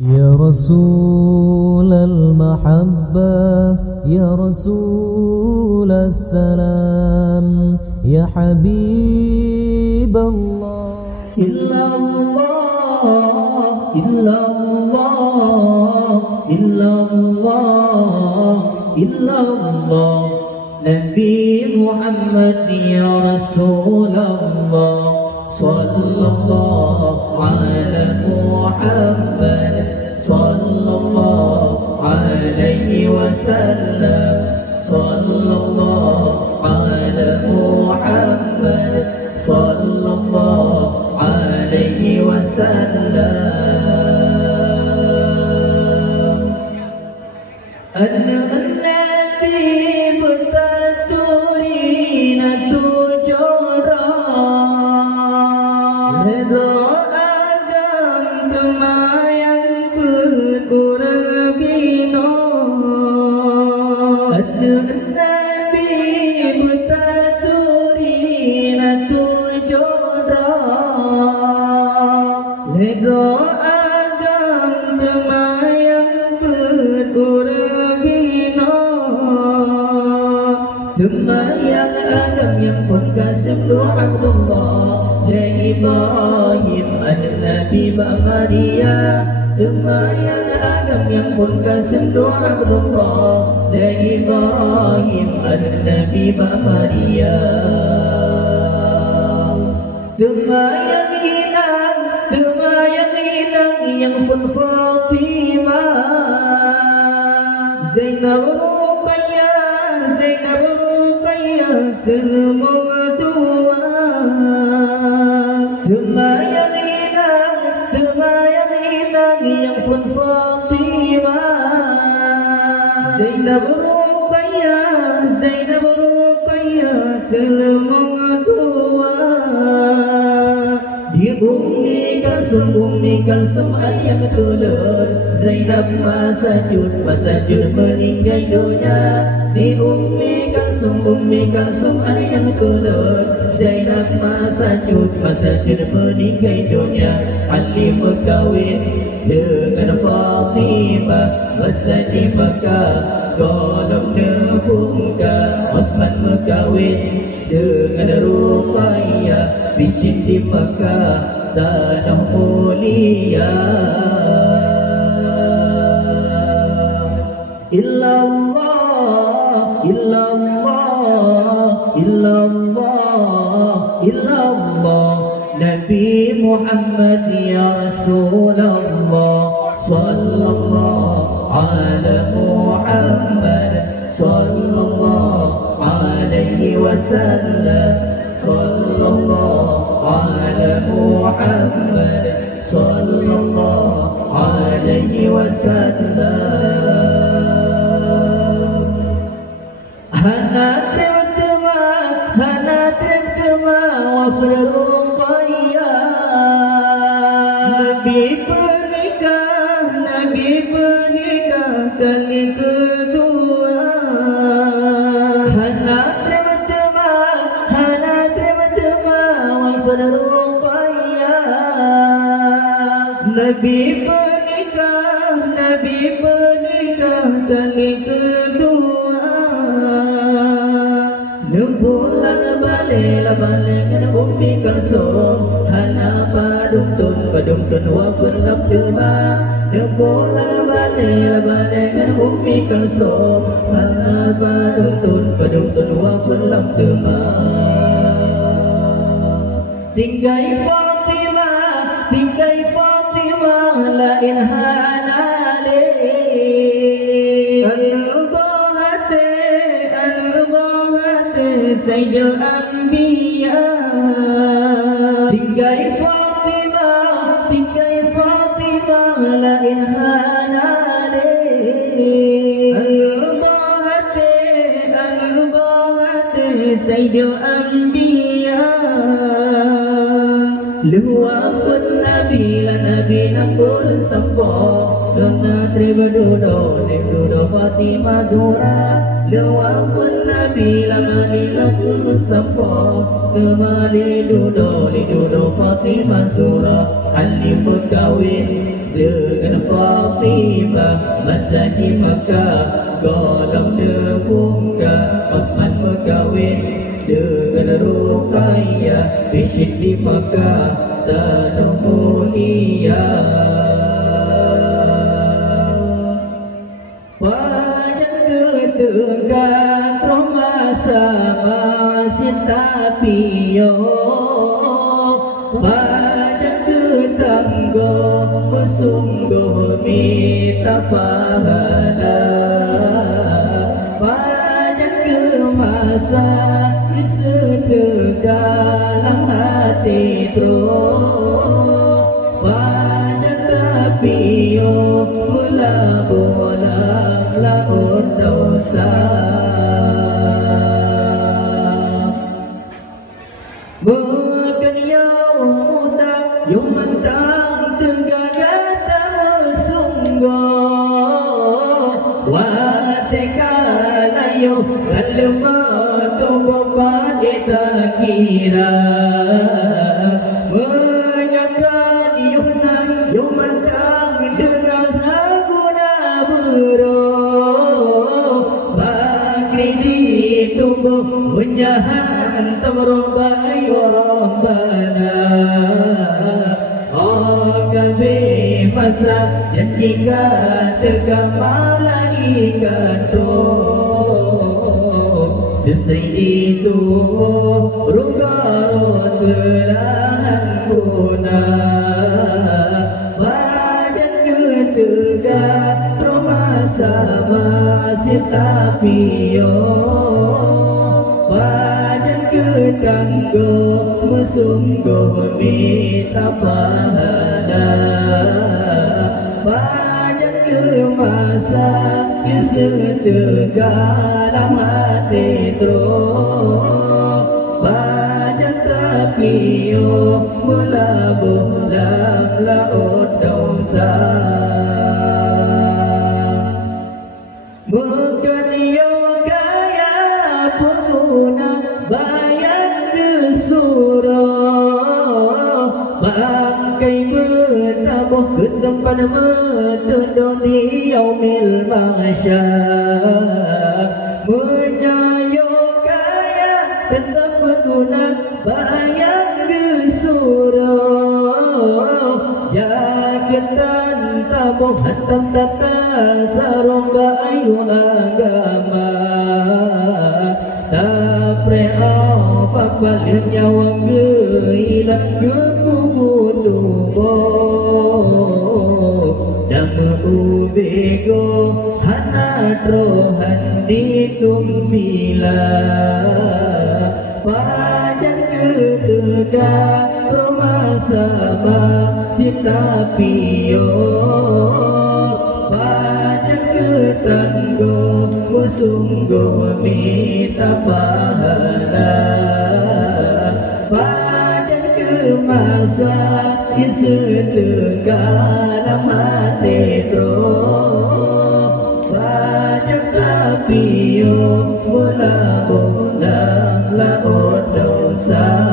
يا رسول المحبة يا رسول السلام يا حبيب الله إلا الله إلا الله إلا الله إلا الله نبي محمد يا رسول الله صلى الله على محمد صلى الله عليه وسلم صلى الله على محمد صلى الله عليه وسلم النبي بتاتورين تجرا Ridho agam temayang kurbino Nabi butaturina tujodra Ridho agam temayang kurbino Temayang agam yang pun kasih doa Abdullah Ya Ibrahim Nabi Maria Temayang agam yang pun kasih doa Abdullah Ya Ibrahim Nabi Maria Temayang inang yang pun Fatimah Zainab Ruqayyah semua tua Temayang inang yang pun Fatimah Zainab Ruqayyah semua tua Umi Kalsum ayah ketulun Zainab masajud meninggal dunia Di Umi Kalsum ayah ketulun Zainab masajud meninggal dunia Ali berkahwin dengan Fatimah masa di Mekah Golong nebungka Osman berkahwin dengan Ruqayyah Bisik di Mekah tanah mulia Illallah Illallah Illallah Illallah Nabi Muhammad ya Rasulullah Sallallahu ala Muhammad Sallallahu alaihi wasallam Sallallahu ala Muhammad Sallallahu alaihi wasallam Hana tertema wafir Ruqayyah Nabi pernikah kali kedua Hana tertema wafir Ruqayyah Nabi pernikah kali kedua Nubulan balik dengan Umi Kalsum Hana padungtun wafir lamtema Nubulan balik dengan Umi Kalsum Hana padungtun wafir lamtema Tinggai Fatimah la inhana Al-Bahate Sayyidul Anbiya Tinggai Fatimah la inhana Al-Bahate Sayyidul Anbiya Luwafut Nabi la Nabi nakul sampo Dona treba dudo Fatimah Zura Luwafut Nabi la Nabi nakul sampo Dona li dudo Fatimah Zura Ali berkawin dengan Fatimah masa di Makkah golong buka Osman berkahwin dengan Ruqayyah bisyik di Makkah tanah mulia. Wajah ketegang masa masih tapio wajah ketangguh bersungguh minta pahala wajah ke masa setegalang hati terus wajah tapio mula bolang laut dosa. Bukan yaum tak yang mentang tegak bersungguh watika layu kalma tu bapak kita kira menyangka diunang yang mentang dengan saguna beruh bakri ditunggu menyahan tamrobai Rabbana akan bebasa janjika tegak malaikat selesai itu rugarot belahan puna badan ketegak romasa masih tapio badan ketangguh bersungguh minta pahala badan ke masa setegalang hati terus badan tapio melabuh dalam laut dosa. Bukan yoga ya pengguna bayang ke surau bangkai bertabuh ke tempat metunduk di yaumil mahsyar menyayung kaya tetap pengguna bayang ke surau jaketan tabuh hantam tata sarung bayu agama tapre apa paling nyawa gila kekubu tubuh dan ubego hanat rohan ditumpila pajan ketegak rumah sama sitapio pajan ketangguh bersungguh minta pahala pajan ke masa setegalang hati terus pajan tapio melabuh dalam laut dosa.